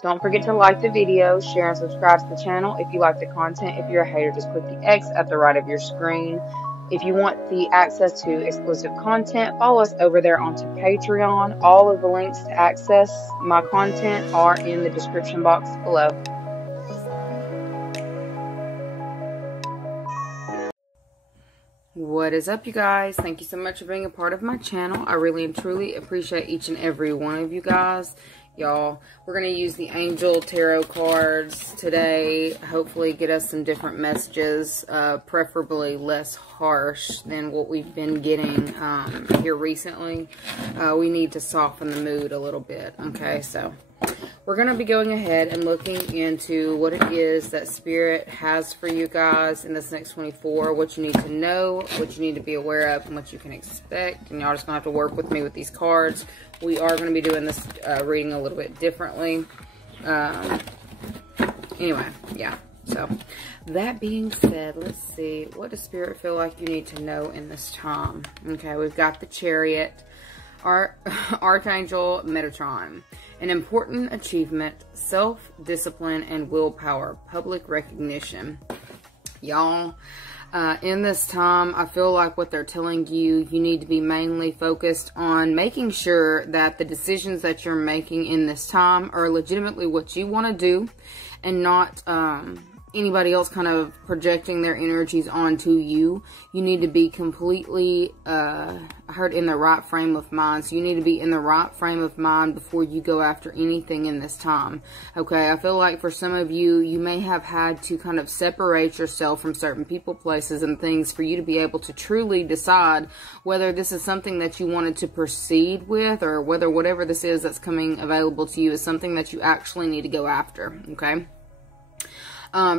Don't forget to like the video, share and subscribe to the channel if you like the content. If you're a hater, just click the X at the right of your screen. If you want the access to exclusive content, follow us over there onto Patreon. All of the links to access my content are in the description box below. What is up, you guys? Thank you so much for being a part of my channel. I really and truly appreciate each and every one of you guys. Y'all, we're going to use the Angel Tarot cards today. Hopefully get us some different messages, preferably less harsh than what we've been getting here recently. We need to soften the mood a little bit, okay? So we're going to be going ahead and looking into what it is that Spirit has for you guys in this next 24, what you need to know, what you need to be aware of, and what you can expect. And y'all just going to have to work with me with these cards. We are going to be doing this reading a little bit differently. Anyway, yeah. So, that being said, let's see. What does Spirit feel like you need to know in this time? Okay, we've got the Chariot. Archangel Metatron. An important achievement, self-discipline, and willpower. Public recognition. Y'all, in this time, I feel like what they're telling you, you need to be mainly focused on making sure that the decisions that you're making in this time are legitimately what you want to do, and not anybody else kind of projecting their energies onto you. You need to be completely in the right frame of mind. So you need to be in the right frame of mind before you go after anything in this time. Okay, I feel like for some of you, you may have had to kind of separate yourself from certain people, places, and things for you to be able to truly decide whether this is something that you wanted to proceed with, or whether whatever this is that's coming available to you is something that you actually need to go after. Okay.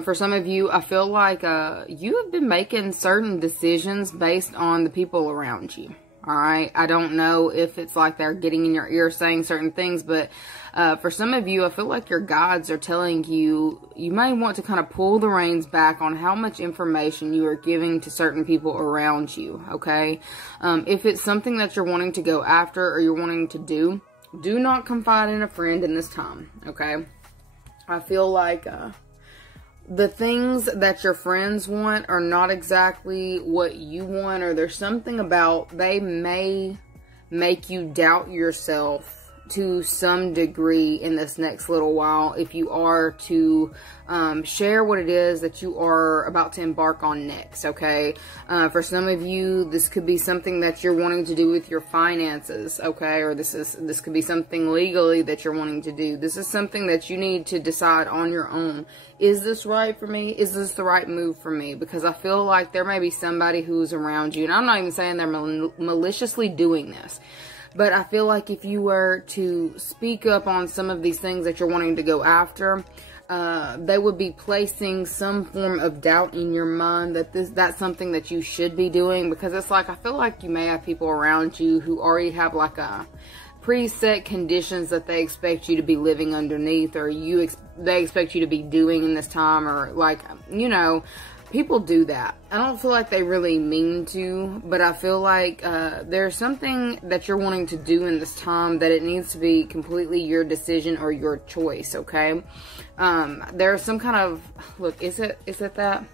For some of you, I feel like you have been making certain decisions based on the people around you. Alright? I don't know if it's like they're getting in your ear saying certain things, but for some of you, I feel like your guides are telling you, you may want to kind of pull the reins back on how much information you are giving to certain people around you. Okay? If it's something that you're wanting to go after or you're wanting to do not confide in a friend in this time. Okay? I feel like the things that your friends want are not exactly what you want, or there's something about they may make you doubt yourself to some degree in this next little while if you are to share what it is that you are about to embark on next. Okay, for some of you, this could be something that you're wanting to do with your finances. Okay, or this could be something legally that you're wanting to do. This is something that you need to decide on your own. Is this right for me? Is this the right move for me? Because I feel like there may be somebody who's around you, and I'm not even saying they're maliciously doing this, but I feel like if you were to speak up on some of these things that you're wanting to go after, they would be placing some form of doubt in your mind that that's something that you should be doing. Because it's like, I feel like you may have people around you who already have like a preset conditions that they expect you to be living underneath, or they expect you to be doing in this time, or like, you know, people do that. I don't feel like they really mean to, but I feel like there's something that you're wanting to do in this time that it needs to be completely your decision or your choice. Okay, there's some kind of, look, is it that?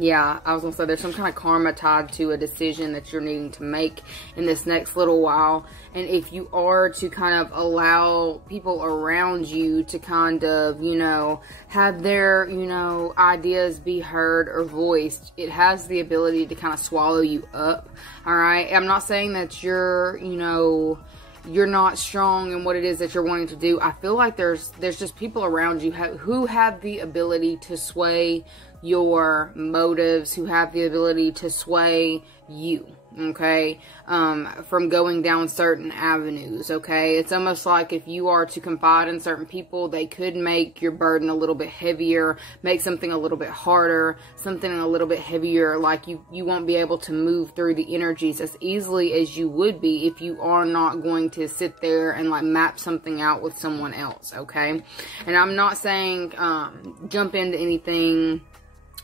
Yeah, I was going to say there's some kind of karma tied to a decision that you're needing to make in this next little while. And if you are to kind of allow people around you to kind of, you know, have their, you know, ideas be heard or voiced, it has the ability to kind of swallow you up. All right. I'm not saying that you're, you know, you're not strong in what it is that you're wanting to do. I feel like there's just people around you who have the ability to sway your motives, who have the ability to sway you, okay, from going down certain avenues. Okay, it's almost like if you are to confide in certain people, they could make your burden a little bit heavier, make something a little bit harder, something a little bit heavier. Like you won't be able to move through the energies as easily as you would be if you are not going to sit there and like map something out with someone else. Okay, and I'm not saying jump into anything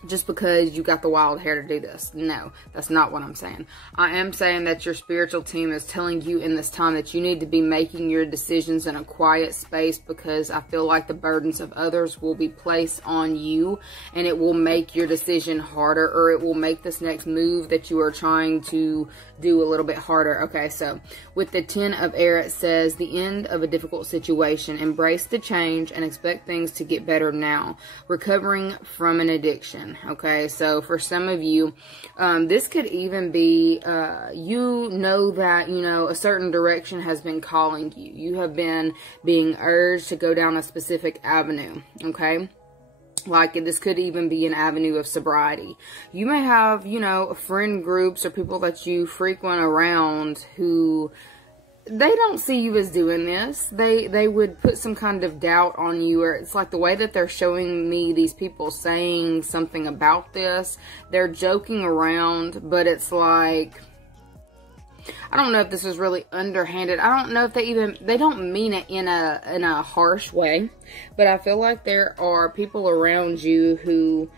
just because you got the wild hair to do this. No, that's not what I'm saying. I am saying that your spiritual team is telling you in this time that you need to be making your decisions in a quiet space, because I feel like the burdens of others will be placed on you, and it will make your decision harder, or it will make this next move that you are trying to do a little bit harder. Okay, so with the 10 of Air, it says the end of a difficult situation. Embrace the change and expect things to get better now. Recovering from an addiction. Okay, so for some of you, this could even be, you know that, you know, a certain direction has been calling you. You have been being urged to go down a specific avenue, okay? Like, this could even be an avenue of sobriety. You may have, you know, friend groups or people that you frequent around who, they don't see you as doing this. They would put some kind of doubt on you, or it's like the way that they're showing me these people saying something about this. They're joking around, but it's like, I don't know if this is really underhanded. I don't know if they don't mean it in a harsh way, but I feel like there are people around you who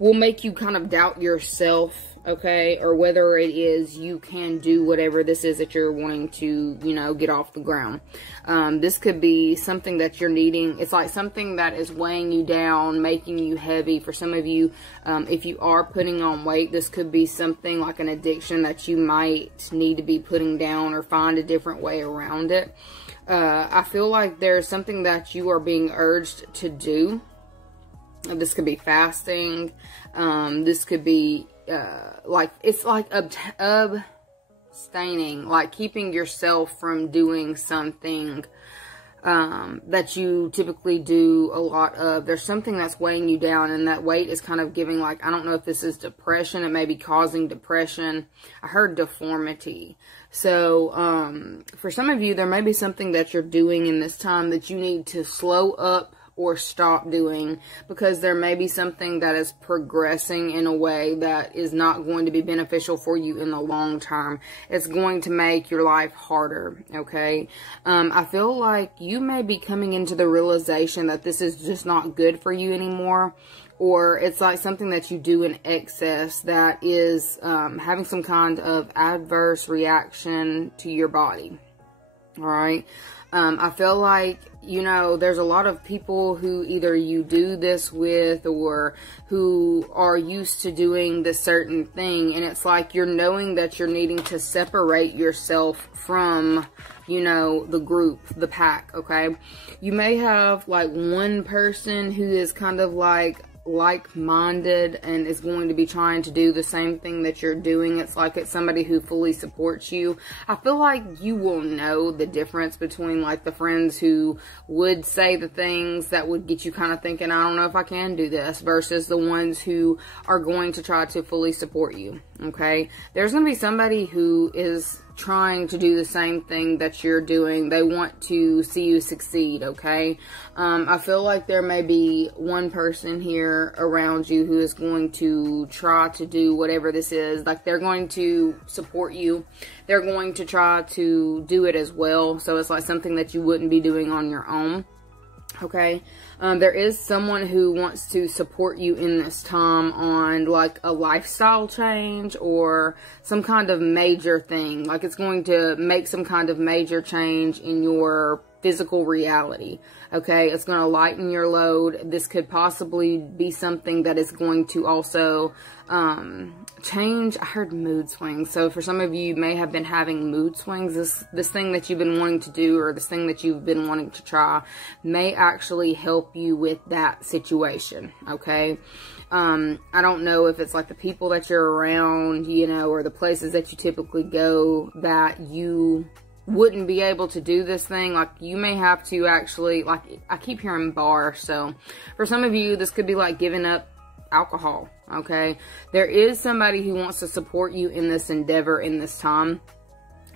will make you kind of doubt yourself, okay, or whether it is you can do whatever this is that you're wanting to, you know, get off the ground. This could be something that you're needing. It's like something that is weighing you down, making you heavy. For some of you, if you are putting on weight, this could be something like an addiction that you might need to be putting down, or find a different way around it. I feel like there's something that you are being urged to do. This could be fasting. This could be like, it's like abstaining, like keeping yourself from doing something that you typically do a lot of. There's something that's weighing you down, and that weight is kind of giving, like, I don't know if this is depression. It may be causing depression. I heard deformity. So for some of you, there may be something that you're doing in this time that you need to slow up or stop doing, because there may be something that is progressing in a way that is not going to be beneficial for you in the long term. It's going to make your life harder, okay? I feel like you may be coming into the realization that this is just not good for you anymore, or it's like something that you do in excess that is having some kind of adverse reaction to your body, all right? I feel like, you know, there's a lot of people who either you do this with, or who are used to doing this certain thing. And it's like you're knowing that you're needing to separate yourself from, you know, the group, the pack, okay? You may have like one person who is kind of like-minded and is going to be trying to do the same thing that you're doing. It's like it's somebody who fully supports you. I feel like you will know the difference between like the friends who would say the things that would get you kind of thinking, I don't know if I can do this, versus the ones who are going to try to fully support you, okay? There's going to be somebody who is trying to do the same thing that you're doing. They want to see you succeed, okay? I feel like there may be one person here around you who is going to try to do whatever this is. Like, they're going to support you. They're going to try to do it as well. So it's like something that you wouldn't be doing on your own, okay? There is someone who wants to support you in this time on like a lifestyle change or some kind of major thing. Like, it's going to make some kind of major change in your physical reality, okay? It's going to lighten your load. This could possibly be something that is going to also change. I heard mood swings. So for some of you, you may have been having mood swings. This thing that you've been wanting to do, or this thing that you've been wanting to try, may actually help you with that situation, okay? I don't know if it's like the people that you're around, you know, or the places that you typically go that you wouldn't be able to do this thing. Like, you may have to actually, like, I keep hearing bar. So for some of you, this could be like giving up alcohol, okay? There is somebody who wants to support you in this endeavor in this time.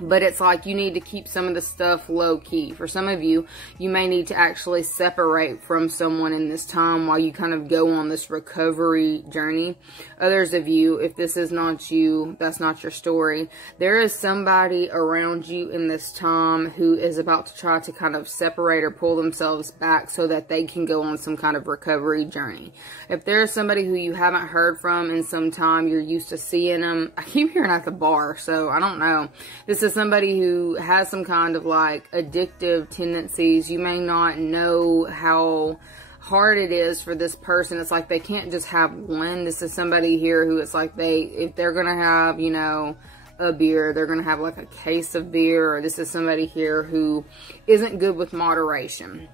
But it's like you need to keep some of the stuff low key. For some of you, you may need to actually separate from someone in this time while you kind of go on this recovery journey. Others of you, if this is not you, that's not your story. There is somebody around you in this time who is about to try to kind of separate or pull themselves back so that they can go on some kind of recovery journey. If there's somebody who you haven't heard from in some time, you're used to seeing them. I keep hearing at the bar, so I don't know. This is somebody who has some kind of like addictive tendencies. You may not know how hard it is for this person. It's like they can't just have one. This is somebody here who it's like if they're going to have, you know, a beer, they're going to have like a case of beer. Or this is somebody here who isn't good with moderation.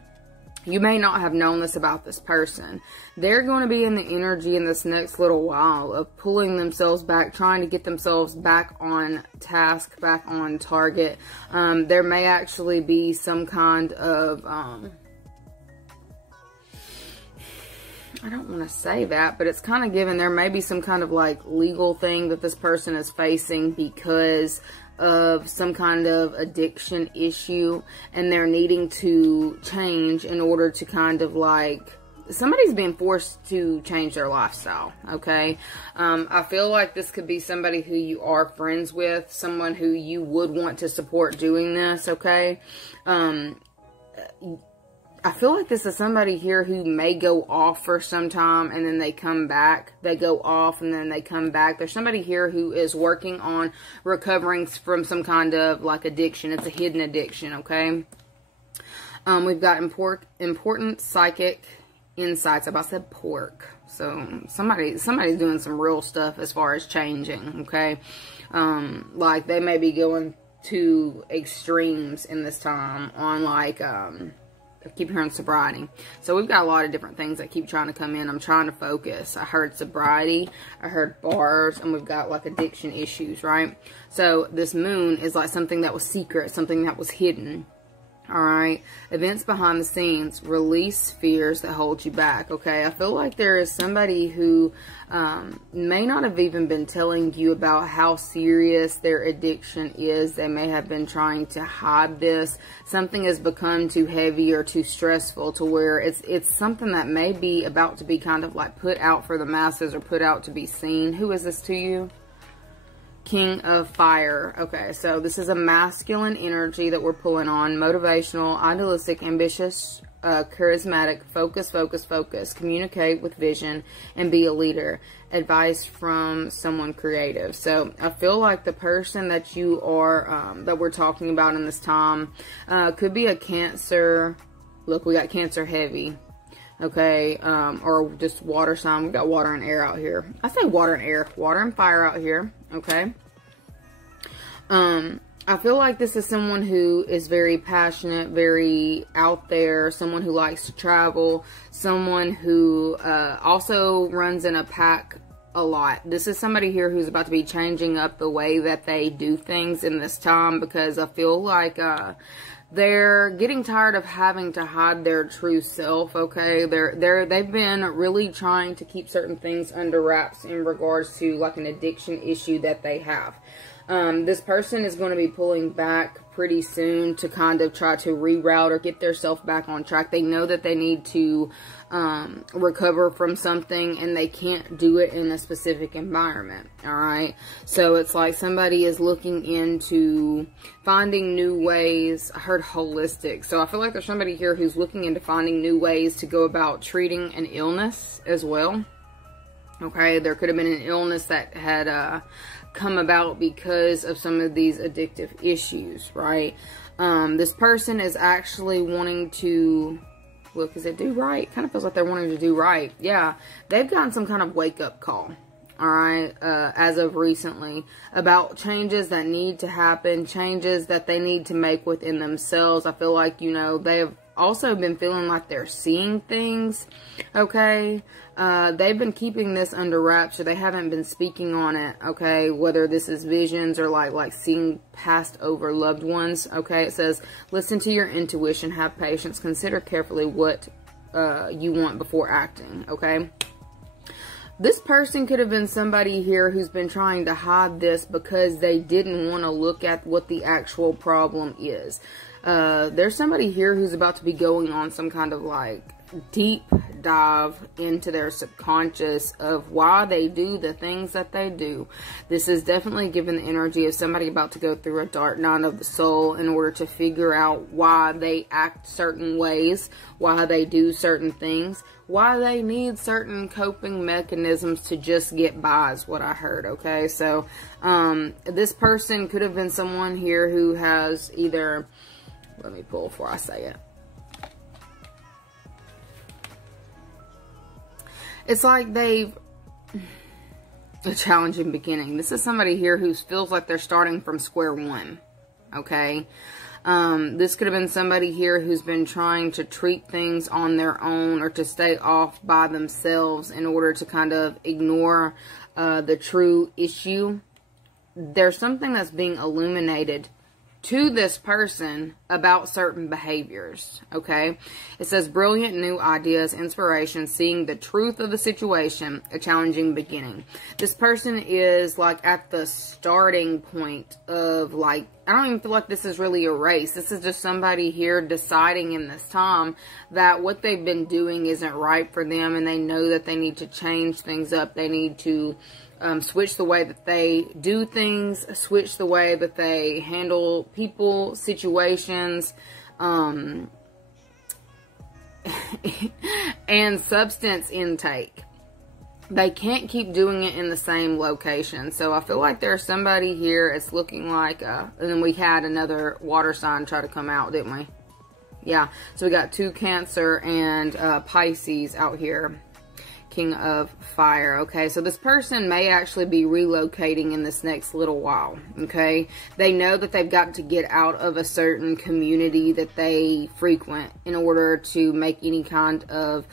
You may not have known this about this person. They're going to be in the energy in this next little while of pulling themselves back, trying to get themselves back on task, back on target. There may actually be some kind of, I don't want to say that, but it's kind of given there may be some kind of like legal thing that this person is facing because of some kind of addiction issue, and they're needing to change in order to kind of like, somebody's being forced to change their lifestyle, okay? I feel like this could be somebody who you are friends with, someone who you would want to support doing this, okay? I feel like this is somebody here who may go off for some time and then they come back. They go off and then they come back. There's somebody here who is working on recovering from some kind of like addiction. It's a hidden addiction, okay? We've got important psychic insights. I about said pork. So somebody's doing some real stuff as far as changing, okay? Like they may be going to extremes in this time on like, I keep hearing sobriety. So we've got a lot of different things that keep trying to come in. I'm trying to focus. I heard sobriety, I heard bars, and we've got like addiction issues, right? So this moon is like something that was secret, something that was hidden. All right. Events behind the scenes. Release fears that hold you back. Okay. I feel like there is somebody who may not have even been telling you about how serious their addiction is. They may have been trying to hide this. Something has become too heavy or too stressful to where it's something that may be about to be kind of like put out for the masses or put out to be seen. Who is this to you? King of Fire. Okay, so this is a masculine energy that we're pulling on. Motivational, idealistic, ambitious, charismatic, focus, communicate with vision, and be a leader. Advice from someone creative. So I feel like the person that you are, that we're talking about in this time, could be a Cancer. Look, we got Cancer heavy. Okay, or just water sign. We've got water and air out here. I say water and air. Water and fire out here. Okay. I feel like this is someone who is very passionate, very out there, someone who likes to travel, someone who also runs in a pack a lot. This is somebody here who's about to be changing up the way that they do things in this time, because I feel like they're getting tired of having to hide their true self, okay? They've been really trying to keep certain things under wraps in regards to like an addiction issue that they have. This person is going to be pulling back pretty soon to kind of try to reroute or get themselves back on track. They know that they need to recover from something, and they can't do it in a specific environment, all right? So it's like somebody is looking into finding new ways. I heard holistic. So I feel like there's somebody here who's looking into finding new ways to go about treating an illness as well. Okay, there could have been an illness that had come about because of some of these addictive issues, right? This person is actually wanting to, look, is it do right? Kind of feels like they're wanting to do right. Yeah, they've gotten some kind of wake-up call, all right, as of recently, about changes that need to happen, changes that they need to make within themselves. I feel like, you know, they have also been feeling like they're seeing things, okay? They've been keeping this under wraps, or they haven't been speaking on it, okay? Whether this is visions or like seeing passed over loved ones, okay? It says, listen to your intuition, have patience, consider carefully what you want before acting, okay? This person could have been somebody here who's been trying to hide this because they didn't want to look at what the actual problem is. There's somebody here who's about to be going on some kind of like deep dive into their subconscious of why they do the things that they do. This is definitely given the energy of somebody about to go through a dark night of the soul in order to figure out why they act certain ways, why they do certain things, why they need certain coping mechanisms to just get by is what I heard, okay? So, this person could have been someone here who has either, let me pull before I say it. It's like they've, a challenging beginning. This is somebody here who feels like they're starting from square one, okay? This could have been somebody here who's been trying to treat things on their own or to stay off by themselves in order to kind of ignore the true issue. There's something that's being illuminated to this person about certain behaviors, okay? It says brilliant new ideas, inspiration, seeing the truth of the situation, a challenging beginning. This person is like at the starting point of like, I don't even feel like this is really a race. This is just somebody here deciding in this time that what they've been doing isn't right for them, and they know that they need to change things up. They need to switch the way that they do things, switch the way that they handle people, situations, and substance intake. They can't keep doing it in the same location. So I feel like there's somebody here, it's looking like, and then we had another water sign try to come out, didn't we? Yeah, so we got 2 Cancer and Pisces out here. King of Fire, okay? So this person may actually be relocating in this next little while, okay? They know that they've got to get out of a certain community that they frequent in order to make any kind of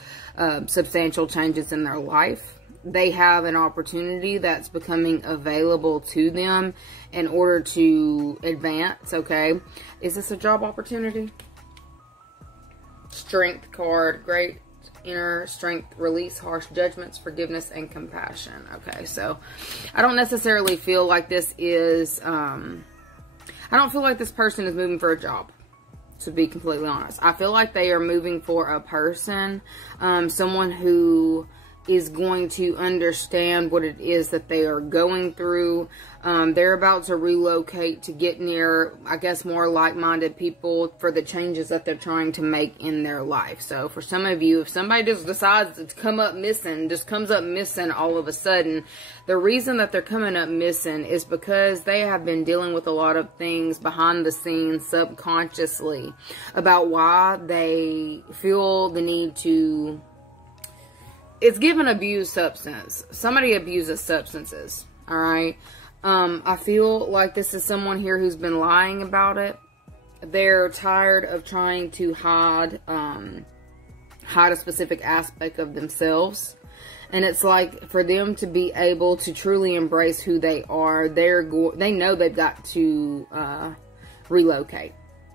substantial changes in their life. They have an opportunity that's becoming available to them in order to advance, okay? Is this a job opportunity? Strength card, great. Inner strength, release harsh judgments, forgiveness, and compassion. Okay, so I don't necessarily feel like this is, I don't feel like this person is moving for a job, to be completely honest. I feel like they are moving for a person, someone who is going to understand what it is that they are going through. They're about to relocate to get near, I guess, more like-minded people for the changes that they're trying to make in their life. So for some of you, if somebody just decides to come up missing, just comes up missing all of a sudden, the reason that they're coming up missing is because they have been dealing with a lot of things behind the scenes subconsciously about why they feel the need to, it's given abused substance. Somebody abuses substances, all right? I feel like this is someone here who's been lying about it. They're tired of trying to hide a specific aspect of themselves. And it's like for them to be able to truly embrace who they are, they know they've got to relocate.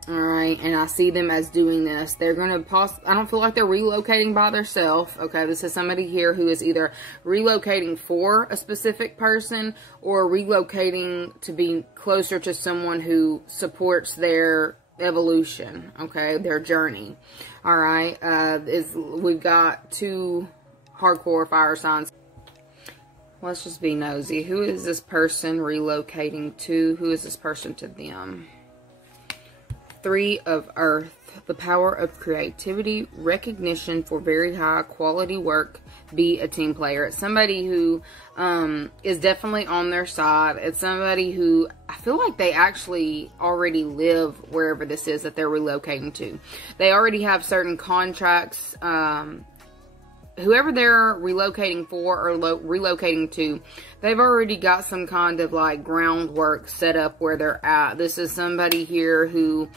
Alright, and I see them as doing this. They're going to I don't feel like they're relocating by themselves. Okay, this is somebody here who is either relocating for a specific person or relocating to be closer to someone who supports their evolution, okay, their journey. Alright, we've got 2 hardcore fire signs. Let's just be nosy. Who is this person relocating to? Who is this person to them? 3 of Earth, the power of creativity, recognition for very high quality work, be a team player. It's somebody who is definitely on their side. It's somebody who, I feel like they actually already live wherever this is that they're relocating to. They already have certain contracts. Whoever they're relocating for or relocating to, they've already got some kind of like groundwork set up where they're at. This is somebody here who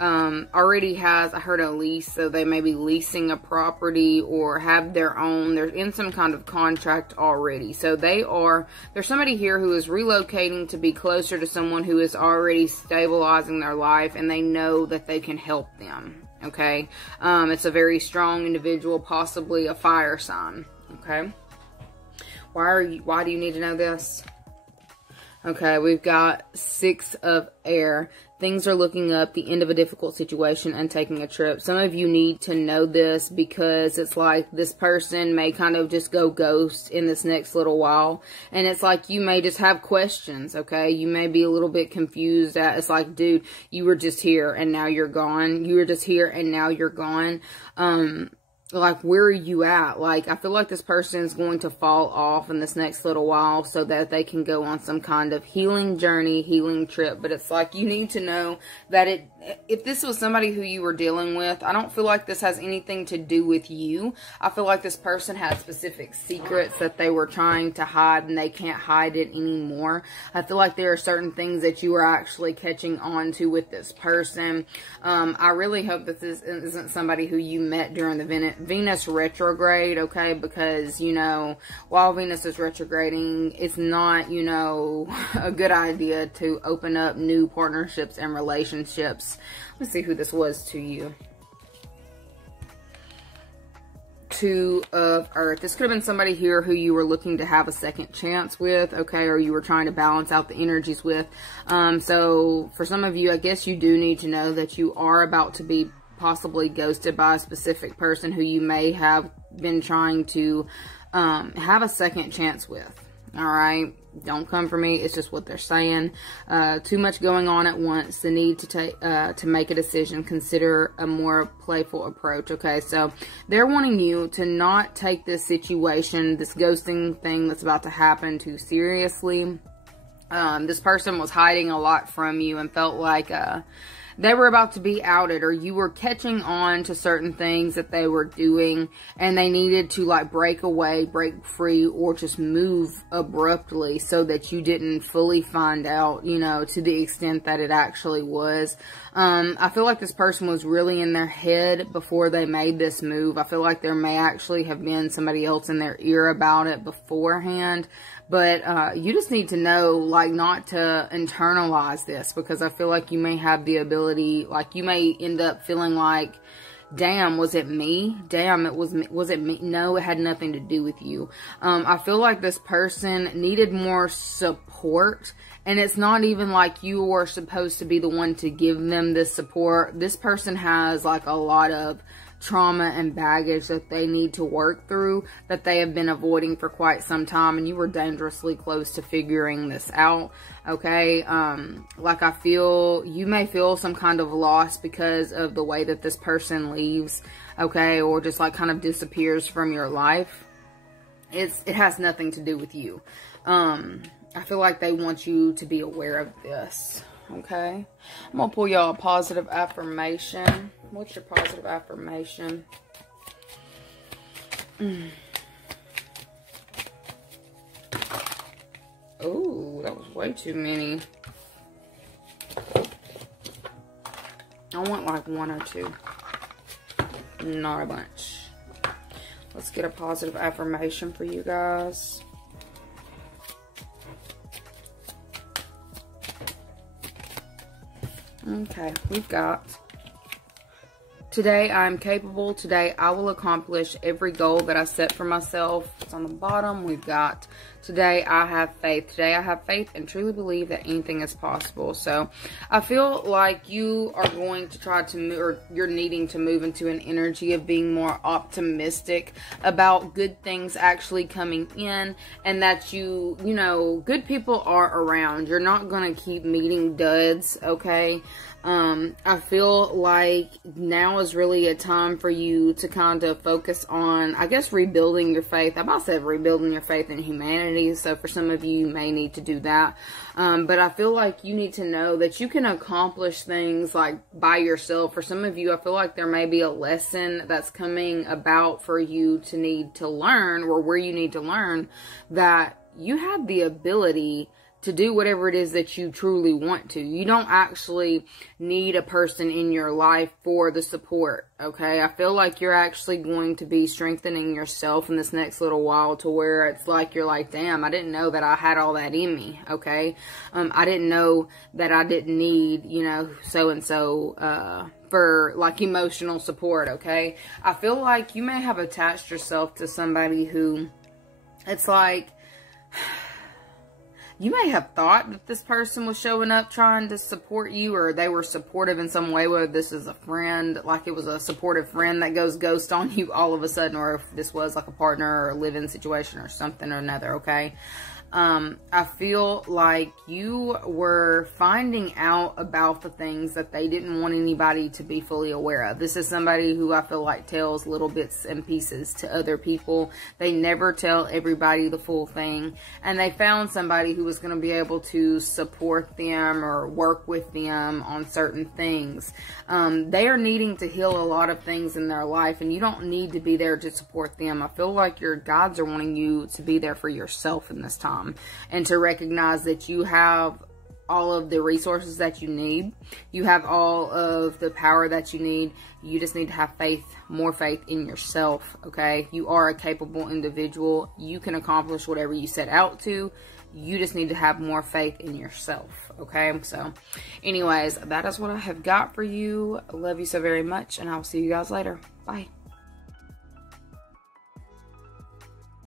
already has, I heard, a lease, so they may be leasing a property or have their own. They're in some kind of contract already. So there's somebody here who is relocating to be closer to someone who is already stabilizing their life, and they know that they can help them. Okay, it's a very strong individual, possibly a fire sign. Okay, Why do you need to know this? Okay, we've got 6 of air. Things are looking up, the end of a difficult situation, and taking a trip. Some of you need to know this because it's like this person may kind of just go ghost in this next little while. And it's like you may just have questions, okay? You may be a little bit confused at, it's like, dude, you were just here and now you're gone. You were just here and now you're gone. Like, where are you at? Like, I feel like this person is going to fall off in this next little while so that they can go on some kind of healing journey, healing trip. But it's like, you need to know that if this was somebody who you were dealing with, I don't feel like this has anything to do with you. I feel like this person has specific secrets that they were trying to hide and they can't hide it anymore. I feel like there are certain things that you are actually catching on to with this person. I really hope that this isn't somebody who you met during the Venus retrograde, okay? Because, you know, while Venus is retrograding, it's not, you know, a good idea to open up new partnerships and relationships. Let's see who this was to you. 2 of Earth. This could have been somebody here who you were looking to have a second chance with, okay, or you were trying to balance out the energies with. So for some of you, I guess you do need to know that you are about to be possibly ghosted by a specific person who you may have been trying to have a second chance with. All right, don't come for me. It's just what they're saying. Too much going on at once. The need to make a decision. Consider a more playful approach. Okay, so they're wanting you to not take this situation, this ghosting thing that's about to happen, too seriously. This person was hiding a lot from you and felt like they were about to be outed, or you were catching on to certain things that they were doing and they needed to like break away, break free, or just move abruptly so that you didn't fully find out, you know, to the extent that it actually was. I feel like this person was really in their head before they made this move. I feel like there may actually have been somebody else in their ear about it beforehand. But you just need to know, like, not to internalize this, because I feel like you may have the ability, like, you may end up feeling like, damn, was it me? Damn, was it me? No, it had nothing to do with you. I feel like this person needed more support, and it's not even like you were supposed to be the one to give them this support. This person has, like, a lot of trauma and baggage that they need to work through, that they have been avoiding for quite some time, and you were dangerously close to figuring this out, okay? Like, I feel you may feel some kind of loss because of the way that this person leaves, okay, or just like kind of disappears from your life. It has nothing to do with you. I feel like they want you to be aware of this, okay? I'm gonna pull y'all a positive affirmation. What's your positive affirmation? Oh, that was way too many. I want like 1 or 2. Not a bunch. Let's get a positive affirmation for you guys. Okay, we've got: today I am capable. Today I will accomplish every goal that I set for myself. It's on the bottom. We've got: today I have faith. Today I have faith and truly believe that anything is possible. So I feel like you are going to try to move, or you're needing to move into an energy of being more optimistic about good things actually coming in, and that you know, good people are around. You're not going to keep meeting duds, okay? I feel like now is really a time for you to kind of focus on, I guess, rebuilding your faith. I about said rebuilding your faith in humanity. So for some of you, you may need to do that. But I feel like you need to know that you can accomplish things like by yourself. For some of you, I feel like there may be a lesson that's coming about for you to need to learn, or where you need to learn that you have the ability to do whatever it is that you truly want to. You don't actually need a person in your life for the support, okay? I feel like you're actually going to be strengthening yourself in this next little while, to where it's like, you're like, damn, I didn't know that I had all that in me, okay? I didn't know that I didn't need, you know, so-and-so, for like emotional support, okay? I feel like you may have attached yourself to somebody who, it's like, You may have thought that this person was showing up trying to support you, or they were supportive in some way, whether this is a friend, like it was a supportive friend that goes ghost on you all of a sudden, or if this was like a partner or a live-in situation or something or another, okay? I feel like you were finding out about the things that they didn't want anybody to be fully aware of. This is somebody who I feel like tells little bits and pieces to other people. They never tell everybody the full thing. And they found somebody who was going to be able to support them or work with them on certain things. They are needing to heal a lot of things in their life, and you don't need to be there to support them. I feel like your guides are wanting you to be there for yourself in this time, and to recognize that you have all of the resources that you need. You have all of the power that you need. You just need to have faith, more faith in yourself, okay? You are a capable individual. You can accomplish whatever you set out to. You just need to have more faith in yourself, okay? So, anyways, that is what I have got for you. I love you so very much, and I will see you guys later. Bye.